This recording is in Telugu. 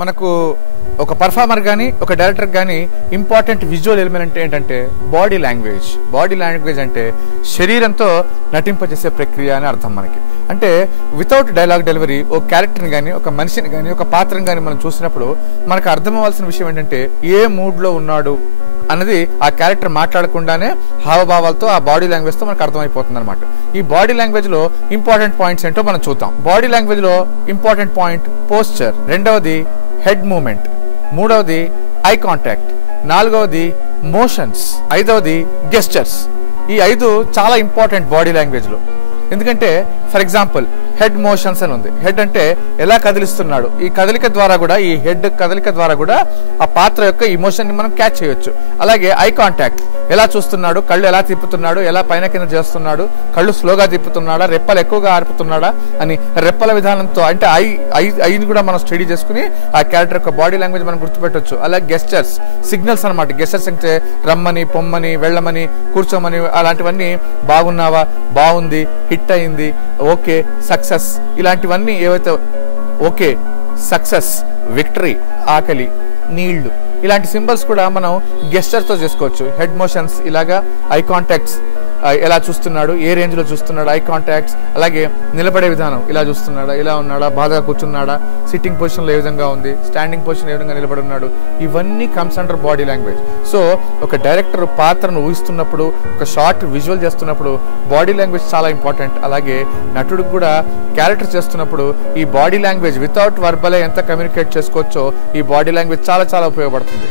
మనకు ఒక పర్ఫార్మర్ కానీ ఒక డైరెక్టర్ కానీ ఇంపార్టెంట్ విజువల్ ఎలిమెంట్ ఏంటంటే బాడీ లాంగ్వేజ్. బాడీ లాంగ్వేజ్ అంటే శరీరంతో నటింపజేసే ప్రక్రియ అని అర్థం మనకి. అంటే వితౌట్ డైలాగ్ డెలివరీ ఒక క్యారెక్టర్ని కానీ ఒక మనిషిని కానీ ఒక పాత్రని కానీ మనం చూసినప్పుడు మనకు అర్థం అవ్వాల్సిన విషయం ఏంటంటే ఏ మూడ్లో ఉన్నాడు అన్నది ఆ క్యారెక్టర్ మాట్లాడకుండానే హావభావాలతో ఆ బాడీ లాంగ్వేజ్తో మనకు అర్థమైపోతుంది అనమాట. ఈ బాడీ లాంగ్వేజ్లో ఇంపార్టెంట్ పాయింట్స్ ఏంటో మనం చూద్దాం. బాడీ లాంగ్వేజ్లో ఇంపార్టెంట్ పాయింట్ పోస్చర్, రెండవది హెడ్ మూమెంట్, మూడవది ఐ కాంటాక్ట్, నాలుగవది మోషన్స్, ఐదవది గెస్చర్స్. ఈ 5 చాలా ఇంపార్టెంట్ బాడీ లాంగ్వేజ్లో. ఎందుకంటే ఫర్ ఎగ్జాంపుల్ హెడ్ మోషన్స్ అని ఉంది. హెడ్ అంటే ఎలా కదిలిస్తున్నాడు, ఈ కదలిక ద్వారా కూడా ఈ హెడ్ కదలిక ద్వారా కూడా ఆ పాత్ర యొక్క ఇమోషన్ని మనం క్యాచ్ చేయొచ్చు. అలాగే ఐ కాంటాక్ట్, ఎలా చూస్తున్నాడు, కళ్ళు ఎలా తిప్పుతున్నాడు, ఎలా పైన కింద చేస్తున్నాడు, కళ్ళు స్లోగా తిప్పుతున్నాడా, రెప్పలు ఎక్కువగా ఆర్పుతున్నాడా అని రెప్పల విధానంతో అంటే ఐని కూడా మనం స్టడీ చేసుకుని ఆ క్యారెక్టర్ యొక్క బాడీ లాంగ్వేజ్ మనం గుర్తుపెట్టవచ్చు. అలాగే గెస్చర్స్, సిగ్నల్స్ అనమాట. గెస్చర్స్ అంటే రమ్మని, పొమ్మని, వెళ్ళమని, కూర్చోమని, అలాంటివన్నీ బాగున్నావా, బాగుంది, హిట్ అయింది, ఓకే, సక్సెస్, ఇలాంటివన్నీ ఏవైతే ఓకే, సక్సెస్, విక్టరీ, ఆకలి, నీళ్లు, ఇలాంటి సింబల్స్ కూడా మనం గెస్చర్స్తో చేసుకోవచ్చు. హెడ్ మోషన్స్ ఇలాగా, ఐ కాంటాక్ట్స్ ఎలా చూస్తున్నాడు, ఏ రేంజ్లో చూస్తున్నాడు, ఐ కాంటాక్ట్స్, అలాగే నిలబడే విధానం, ఇలా చూస్తున్నాడా, ఇలా ఉన్నాడా, బాగా కూర్చున్నాడా, సిట్టింగ్ పొజిషన్లో ఏ విధంగా ఉంది, స్టాండింగ్ పొజిషన్ ఏ విధంగా నిలబడి ఉన్నాడు, ఇవన్నీ comes under body language. So ఒక డైరెక్టర్ పాత్రను ఊహిస్తున్నప్పుడు, ఒక షార్ట్ విజువల్ చేస్తున్నప్పుడు బాడీ లాంగ్వేజ్ చాలా ఇంపార్టెంట్. అలాగే నటుడికి కూడా క్యారెక్టర్ చేస్తున్నప్పుడు ఈ బాడీ లాంగ్వేజ్ వితౌట్ వర్బలే ఎంత కమ్యూనికేట్ చేసుకోవచ్చో ఈ బాడీ లాంగ్వేజ్ చాలా చాలా ఉపయోగపడుతుంది.